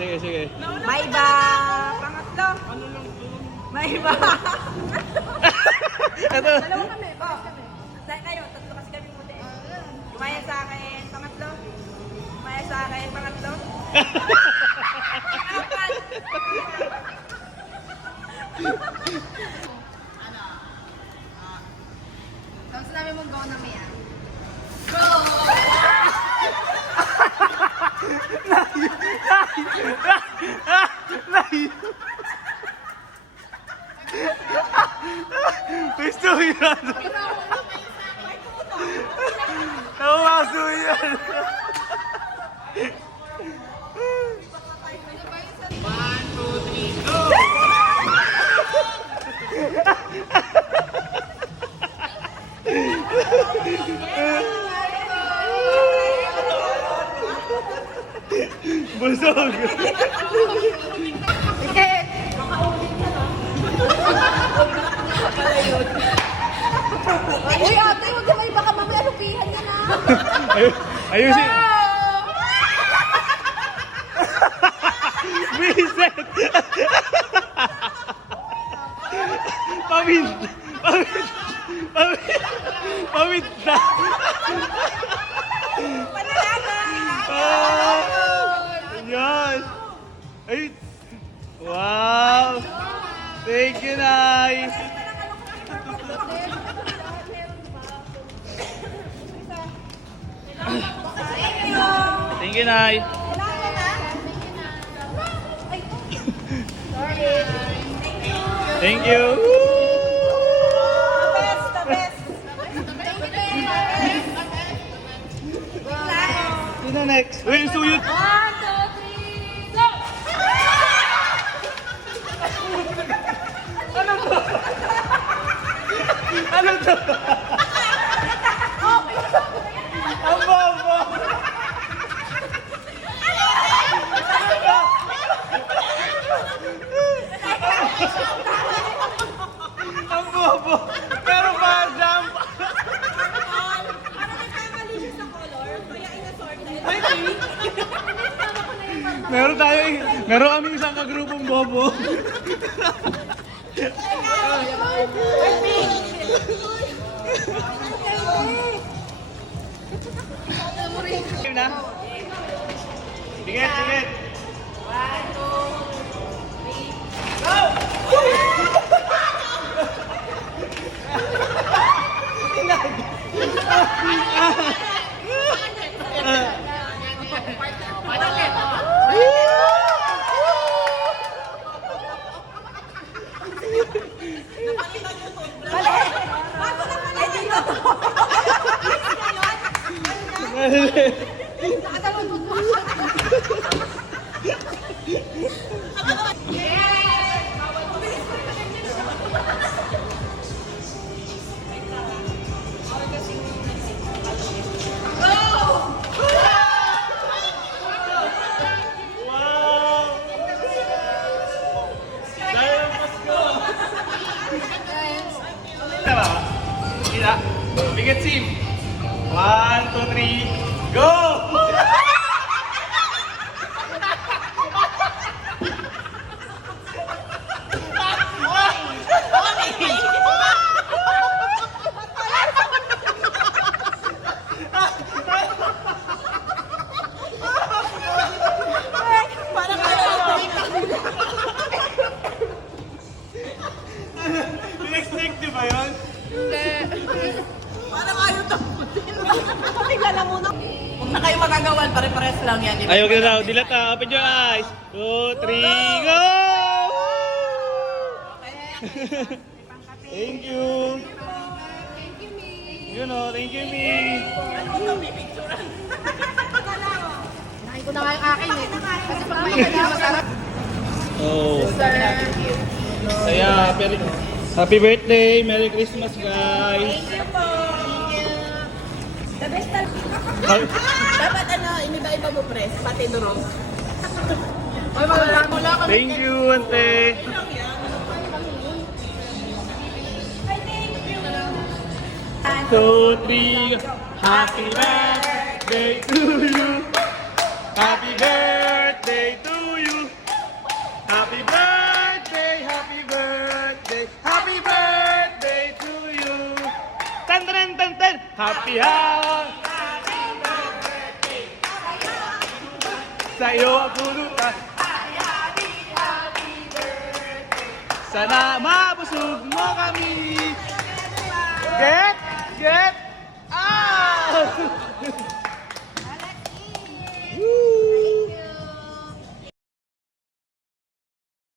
sige, sige. May iba. Pangatlo. May iba. Ito. Dalawa kami. Kayo, tatlo kasi kami muna eh. Kumaya sa akin. Pangatlo. Kumaya sa akin. Pangatlo. Apat. Tapos namin mong go na Mia. Gusto ko yan. Nakumaso yan. One, two, three, go! Busog! Uy, ate, huwag ka may baka mamaya lupihan ka na. Ayusin! Vincent! Pamit! Pamit! Pamit! Pamit na! Yan! Ay! Wow! Thank you, Nay! Thank you, Nay! Thank you! The best. Sino next? Uy, suyot! 1, 2, 3, go! Ano to? Ang bobo! Ang bobo! Pero pa-jump! Meron kami isang kagrupong bobo. Game na? Tingit, tingit. 1, Bigat sim. 1, 2, 3, go! Pinag-stick ba yun? Parang ayaw to. Pakila lang muna. Huwag na kayo magagawan, pare-pares lang yan. Ayaw ka na daw. Dilat na. Open your eyes. 2, 3, go! Thank you. You know, thank you, me. Nakain ko na nga yung akin eh. Kasi pag may kanya masarap. Oh. Kaya, happy birthday. Merry Christmas, guys. Thank you po. The best talaga. Ay, Dapat iniba-iba mo press, pati durong. Ay, wala kami. thank you, ante. Two, three, happy birthday to you. Happy birthday to you. Happy sa iyo ang pulutan. Sana mabusog mo kami. Okay?